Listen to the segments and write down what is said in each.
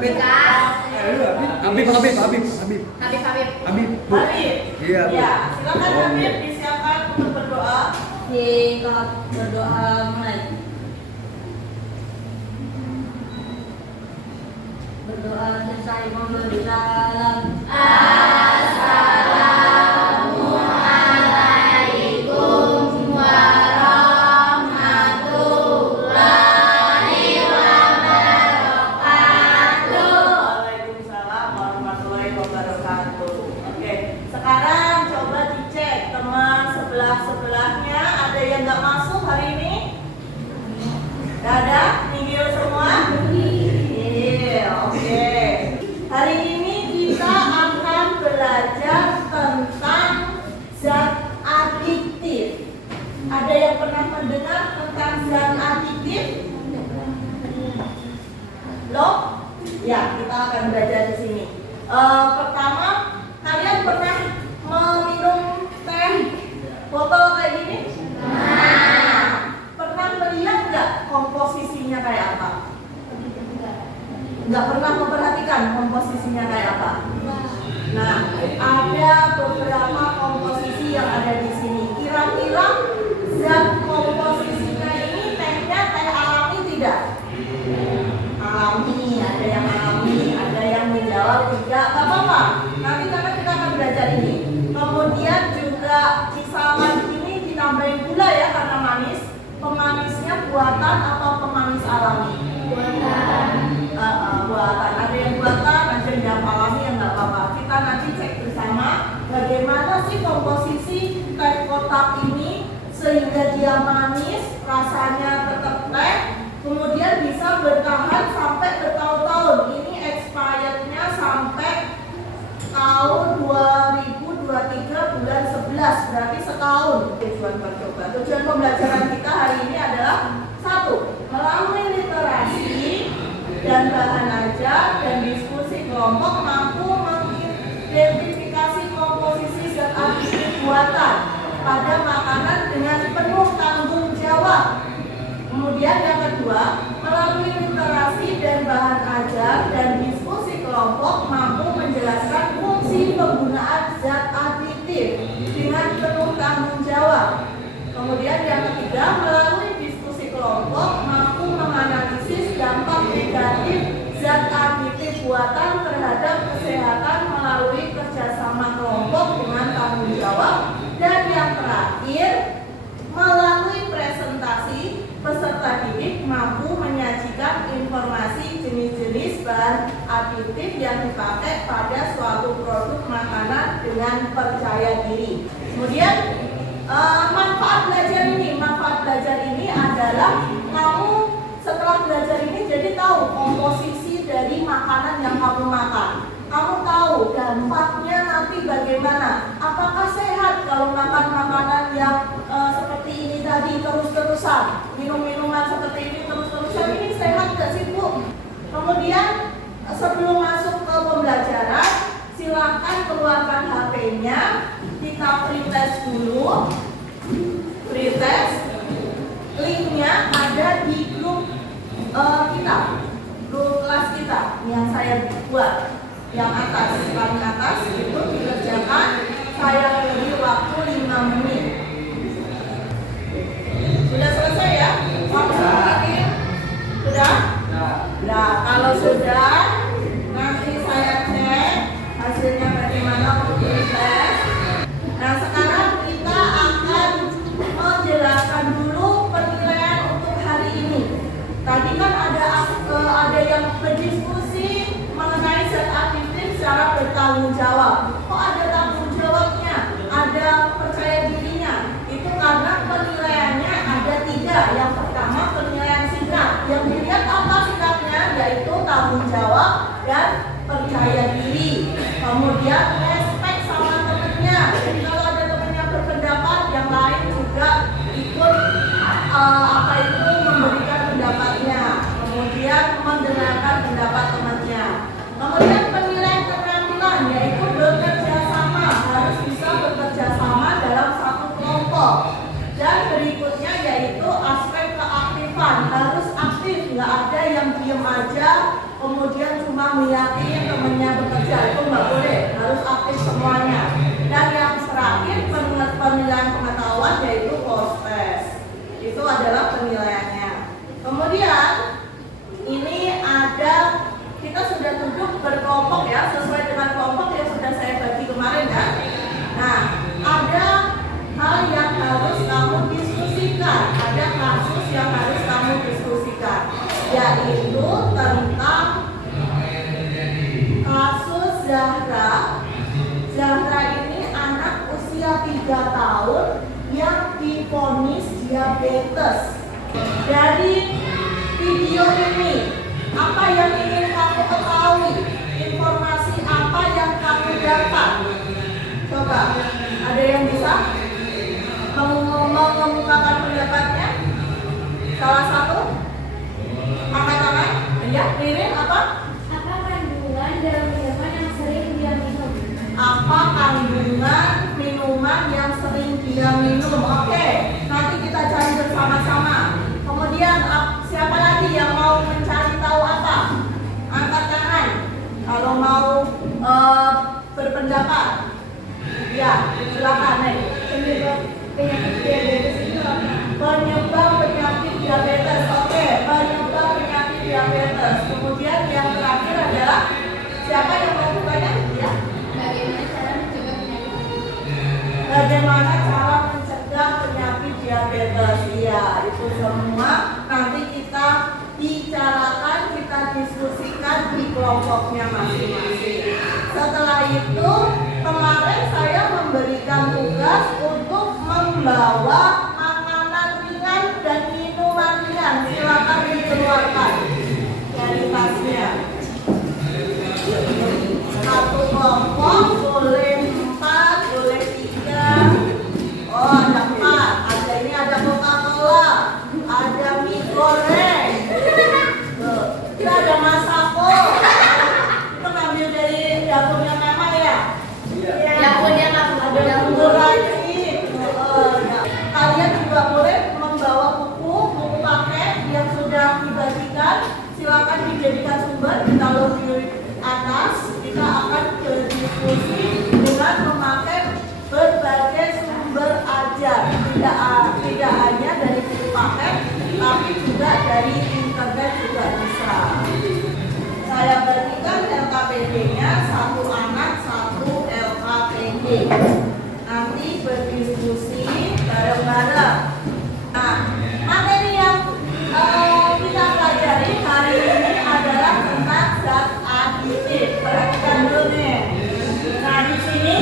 Habib. Habib. Bu. Iya, Bu. Ya, silakan Habib disiapkan untuk berdoa. Kita berdoa mulai. Berdoa selesai memberi salam. Assalamualaikum warahmatullahi wabarakatuh. Waalaikumsalam warahmatullahi wabarakatuh. Oke, sekarang coba dicek teman sebelah-sebelahnya ada yang nggak masuk hari ini? Nggak ada? Nihil semua? Oke. Hari ini kita akan belajar tentang zat adiktif. Ada yang pernah mendengar tentang zat adiktif? Loh? Ya, kita akan belajar di sini. Pertama, kalian pernah meminum teh botol kayak gini? Nah, pernah melihat nggak komposisinya kayak apa? Nggak pernah memperhatikan komposisinya kayak apa? Nah, ada beberapa komposisi yang ada di sini. Kira-kira zat komposisinya ini tehnya teh alami tidak? Alami, ada yang alami, ada yang menjawab tidak. Gak apa-apa. Nanti karena kita akan belajar ini. Kemudian juga cisalan ini ditambahin gula ya karena manis. Pemanisnya buatan atau pemanis alami? Buatan. Ada yang buatan, ada yang alami, yang nggak apa-apa. Kita nanti cek bersama bagaimana sih komposisi teh kotak ini sehingga dia manis, rasanya tetap teh, kemudian bisa bertahan sampai bertahun-tahun. Ini expirednya sampai tahun 2023 bulan 11, berarti setahun. Tujuan percoba. Tujuan pembelajaran kita hari ini adalah satu, melalui literasi dan bahan ajar dan diskusi kelompok mampu mengidentifikasi komposisi zat aktif buatan pada makanan dengan penuh tanggung jawab. Kemudian yang kedua, melalui literasi dan bahan ajar dan diskusi kelompok mampu menjelaskan fungsi penggunaan zat aditif dengan penuh tanggung jawab. Kemudian yang ketiga, melalui diskusi kelompok mampu menganalisis dampak negatif zat aditif buatan terhadap kesehatan melalui kerjasama kelompok dengan tanggung jawab. Dan yang terakhir, melalui presentasi peserta didik mampu menyajikan informasi jenis-jenis bahan aditif yang dipakai pada suatu produk makanan dengan percaya diri. Kemudian manfaat belajar ini adalah kamu setelah belajar ini jadi tahu komposisi dari makanan yang kamu makan. Kamu tahu dampaknya nanti bagaimana. Apakah sehat kalau makan makanan yang seperti ini tadi terus-terusan, minum-minuman seperti ini terus-terusan, ini sehat nggak sih Bu? Kemudian sebelum masuk ke pembelajaran, silakan keluarkan HP-nya, kita pretest dulu. Pretest, linknya ada di grup kita, grup kelas kita yang saya buat, yang atas, paling atas itu dikerjakan. Saya beri waktu 5 menit. Sudah selesai ya? Sudah? Nah, kalau sudah, nanti saya cek hasilnya bagaimana untuk tes. Nah, sekarang kita akan menjelaskan dulu penilaian untuk hari ini. Tadi kan ada yang berdiskusi mengenai zat aktif secara bertanggung jawab. Kok ada tanggung jawabnya? Ada percaya diri bawah yaitu post test. Itu adalah penilaiannya. Kemudian ini ada, kita sudah tunjuk berkelompok ya, sesuai dengan kelompok yang sudah saya bagi kemarin ya. Nah, ada hal yang harus kamu diskusikan, ada kasus yang harus kamu diskusikan, yaitu tentang kasus Zahra. Zahra ini anak usia 3 tahun yang divonis diabetes. Dari video ini, apa yang ingin kamu ketahui? Informasi apa yang kamu dapat? Coba, ada yang bisa mengemukakan pendapatnya? Salah satu? Angkat tangan. Ya, Ririn apa? Apa kandungan dalam minuman yang sering dia minum? Apa kandungan minuman yang sering dia minum? Oke, nanti kita cari bersama-sama. Kemudian siapa lagi yang mau mencari tahu apa? Angkat tangan. Kalau mau berpendapat, ya silakan nih. Penyakit diabetes itu apa? Penyebab penyakit diabetes. Oke, penyebab penyakit diabetes. Kemudian yang terakhir adalah siapa yang mau bertanya? Ya. Bagaimana cara mencegah penyakit? Bagaimana cara mencegah penyakit diabetes? Iya, itu semua nanti kita bicarakan, kita diskusikan di kelompoknya masing-masing. Setelah itu, kemarin saya memberikan tugas untuk membawa makanan ringan dan minuman ringan. Silakan dikeluarkan dari tasnya. Satu kelompok boleh 4, boleh 3. Oh, ada 4. Ada ini, ada Coca-Cola, ada mie goreng. Tuh, kita ada Masako. Itu ngambil dari dapurnya Mama ya? Dapurnya Mama. Ada bubur racik. Nah, kalian juga boleh membawa buku paket yang sudah dibagikan. Silakan dijadikan sumber, ditaruh di atas. Kita akan berdiskusi dengan memakai berbagai sumber ajar, tidak hanya dari buku paket, tapi juga dari internet juga bisa. Saya bagikan LKPD-nya, 1 anak 1 LKPD. Nanti berdiskusi bareng-bareng. Nah, materi yang kita pelajari hari ini adalah tentang zat aditif. Perhatikan dulu nih. Nah, di sini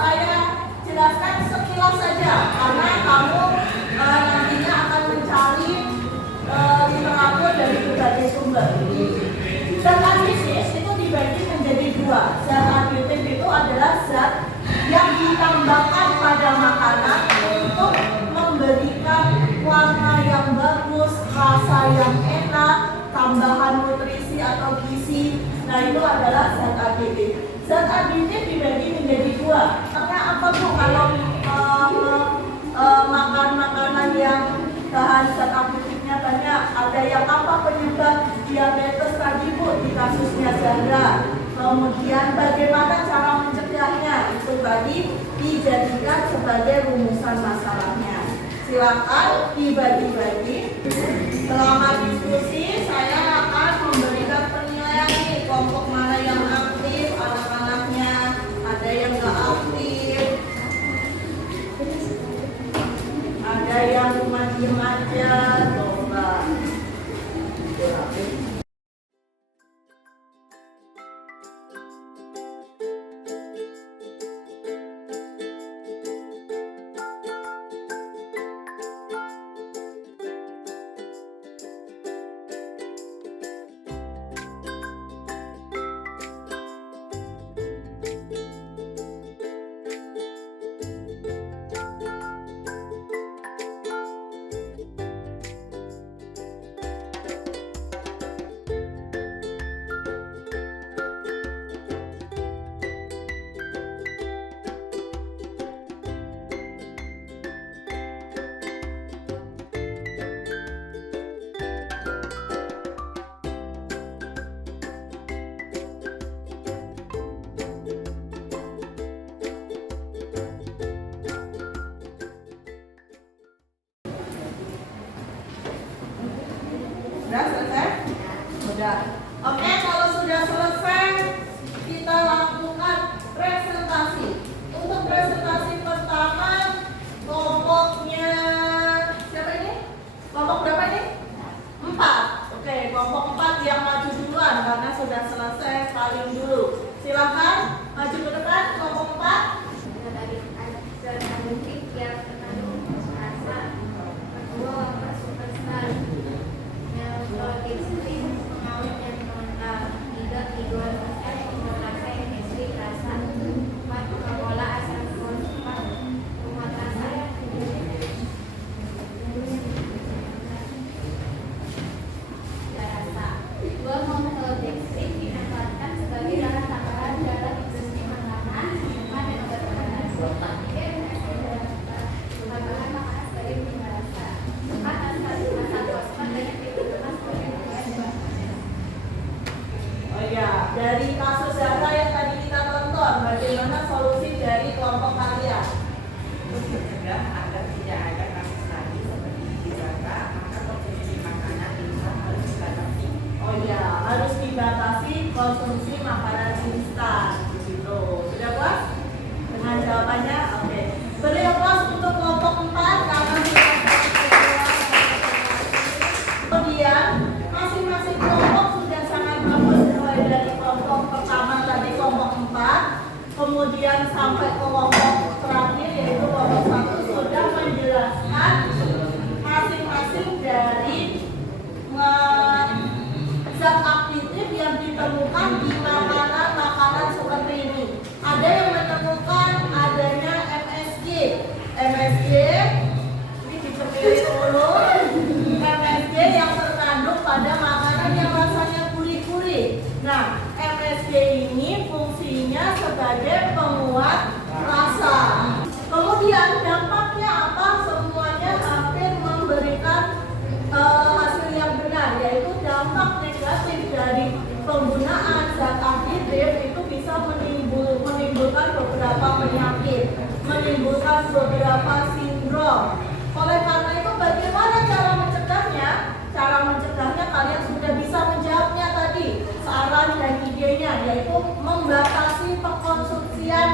saya jelaskan sekilas saja karena kamu nantinya akan mencari literatur dari berbagai sumber. Zat aditif itu dibagi menjadi 2. Zat aditif itu adalah zat yang ditambahkan pada makanan untuk memberikan warna yang bagus, rasa yang enak, tambahan nutrisi atau gizi. Nah, itu adalah zat aditif. Zat aditif dibagi menjadi 2. Karena apa Bu kalau makan makanan yang bahan zat aditifnya banyak? Ada yang apa penyebab diabetes tadi Bu di kasusnya Zahra? Kemudian bagaimana cara mencegahnya? Itu tadi dijadikan sebagai rumusan masalahnya. Silakan dibagi-bagi. Selama diskusi saya akan memberikan penilaian nih, kelompok mana yang aktif, anak-anaknya, ada yang nggak aktif, ada yang cuma diem aja, coba. Sudah selesai? Sudah. Oke, kalau sudah selesai, kita lakukan presentasi. Untuk presentasi pertama, kelompoknya siapa ini? Kelompok berapa ini? 4. Oke, kelompok 4 yang maju duluan karena sudah selesai paling dulu. Silahkan maju ke depan, kelompok 4. Yang terkandung rasa, kedua superstar, neurologis sering pengawet dan mengental, tiga tiduan rasa, rasa chemistry rasa, empat pola asal empat umat rasa, rasa, dua monodeksik dimanfaatkan sebagai bahan tambahan dalam industri makanan, minuman dan obat-obatan. Tambahan makanan sebagai penyembah rasa. Empat asal fosfat dan aktivitas Oh ya, dari kasus data yang tadi kita tonton, bagaimana solusi dari kelompok kalian? Untuk mencegah agar tidak ada kasus lagi seperti di Jakarta, maka konsumsi makanan instan harus dibatasi. Oh ya, harus dibatasi konsumsi makanan instan. Begitu. Sudah puas? Dengan jawabannya? Oke. Beri aplaus untuk kelompok 4 karena sudah kemudian masing-masing kelompok sudah sangat bagus mulai dari kelompok pertama tadi kelompok 4 kemudian sampai ke kelompok terakhir yaitu kelompok 1 sudah menjelaskan masing-masing dari zat aktif yang ditemukan di makanan-makanan seperti ini. Ada yang menemukan adanya MSG. MSG ini diperkirakan dulu. MSG yang terkandung pada makanan yang rasanya gurih-gurih. Nah, MSG ini fungsinya sebagai penguat rasa. Kemudian dampaknya apa? Semuanya hampir memberikan hasil yang benar, yaitu dampak negatif dari penggunaan zat aditif itu bisa menimbulkan beberapa penyakit, menimbulkan beberapa sindrom. Oleh karena itu, bagaimana cara mencegahnya? Cara mencegahnya kalian sudah bisa menjawabnya tadi. Saran dan idenya yaitu membatasi pengkonsumsian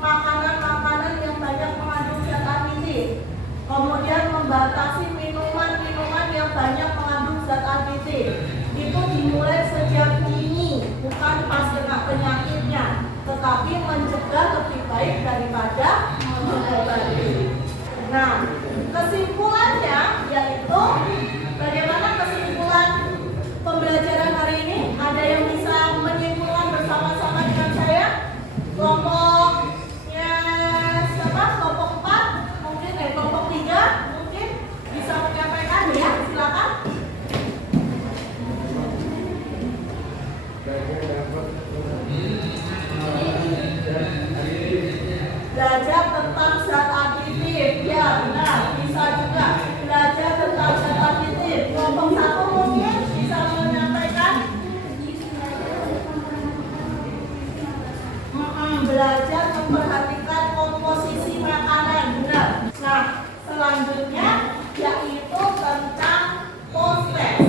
makanan-makanan yang banyak mengandung zat aditif. Kemudian membatasi minuman-minuman yang banyak mengandung zat aditif. Itu dimulai sejak dini, bukan pas kena penyakitnya, tetapi mencegah lebih baik daripada mengobati. Nah, kesimpulannya yaitu bagaimana kesimpulan pembelajaran hari ini? Ada yang bisa menyimpulkan bersama-sama dengan saya? Kelompoknya siapa? Kelompok 4? Mungkin kelompok 3? Mungkin bisa menyampaikan ya? Silakan. Belajar tentang zat aditif. Ya, benar. Bisa juga belajar tentang zat aditif. Kelompok 1 mungkin bisa menyampaikan. Belajar memperhatikan komposisi makanan. Benar. Nah, selanjutnya yaitu tentang post-test.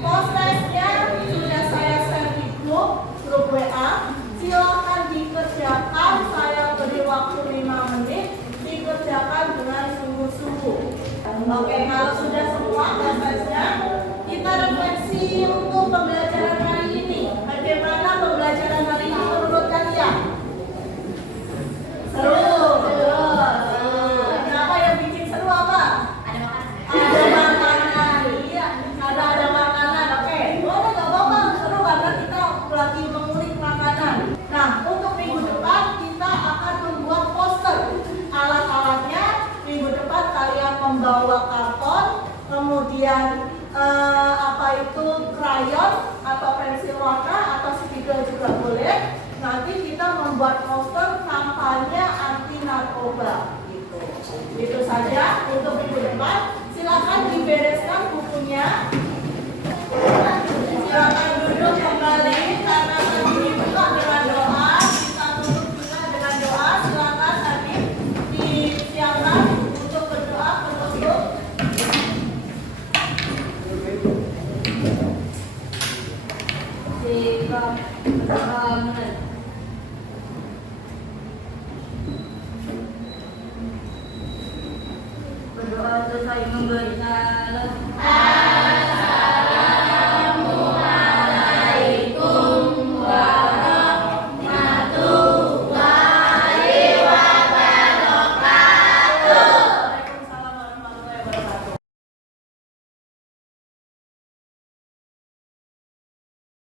Post-testnya sudah saya share di grup WA. Silakan dikerjakan, saya beri waktu 5 menit, dikerjakan dengan sungguh-sungguh. Oke, kalau sudah semua prosesnya, kita refleksi untuk pembelajaran hari ini. Bagaimana pembelajaran hari ini menurut kalian? Seru. Kenapa yang bikin seru apa? Ada makanan. Iya, ada makanan. Oke, boleh nggak apa-apa seru karena kita lagi mengulik makanan. Nah, untuk minggu depan kita akan membuat poster. Alat-alatnya minggu depan kalian membawa karton, kemudian krayon atau pensil warna atau spidol juga boleh. Nanti kita membuat poster kampanye anti narkoba. Gitu. Itu saja untuk minggu depan. Silakan dibereskan bukunya. Silakan duduk kembali karena tadi dibuka dengan doa. Kita tutup juga dengan doa. Silakan tadi disiapkan untuk berdoa penutup. dosa inung geus. Waalaikumsalam warahmatullahi wabarakatuh.